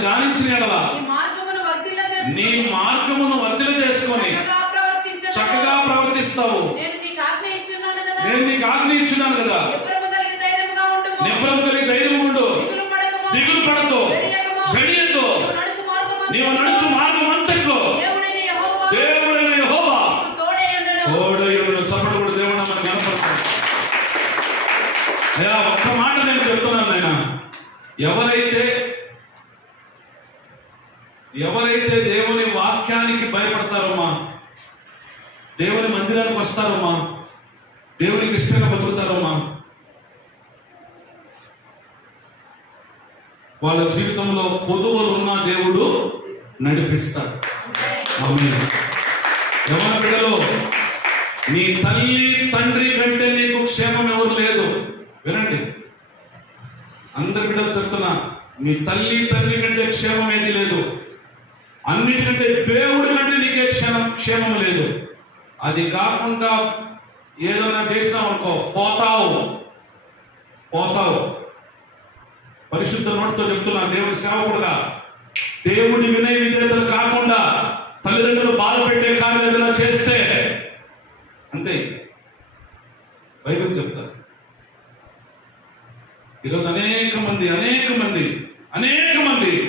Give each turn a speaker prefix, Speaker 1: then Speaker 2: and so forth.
Speaker 1: దాన్ని ఎడల
Speaker 2: నీ మార్గమును
Speaker 1: వర్ధిల చేసుకొని
Speaker 2: చక్కగా
Speaker 1: ప్రవర్తిస్తావు.
Speaker 2: నేను నీకు ఆజ్ఞ ఇచ్చున్నాను కదా.
Speaker 1: నేను నిబ్బరం కలిగి ధైర్యం ఉండు.
Speaker 2: దిగులు జడియకము.
Speaker 1: జడియద్దు
Speaker 2: నీవు నడుచు
Speaker 1: మార్గం అంతట్లో.
Speaker 2: దేవుడైన యెహోవా.
Speaker 1: తోడయుడు చప్పటి కూడా దేవుడు కనపడతాడు. అయ్యా ఒక్క మాట నేను చెప్తున్నాను నాయన. ఎవరైతే ఎవరైతే దేవుని వాక్యానికి భయపడతారమ్మా దేవుని మందిరానికి వస్తారమ్మా దేవునికి ఇష్టంగా బతుకుతారమ్మా వాళ్ళ జీవితంలో కొదువలున్న దేవుడు నడిపిస్తాడు. ఎవరి పిల్లలు నీ తల్లి తండ్రి కంటే నీకు క్షేమం ఎవరు లేదు. వినండి. అందరి బిడ్డలు చెప్తున్నా నీ తల్లి తండ్రి కంటే క్షేమం ఏది లేదు. అన్నిటికంటే దేవుడి కంటే నీకే క్షేమం క్షేమం లేదు. అది కాకుండా ఏదైనా చేసినావు అనుకో పోతావు. పోతావు. పరిశుద్ధ నోటితో చెప్తున్నా దేవుడి సేవకుడుగా. దేవుడి వినయ విధేతలు కాకుండా తల్లిదండ్రులు బాధ పెట్టే కార్యం ఏదైనా చేస్తే అంతే. బైబిల్ చెప్తారు. ఈరోజు అనేక మంది అనేక మంది అనేక మంది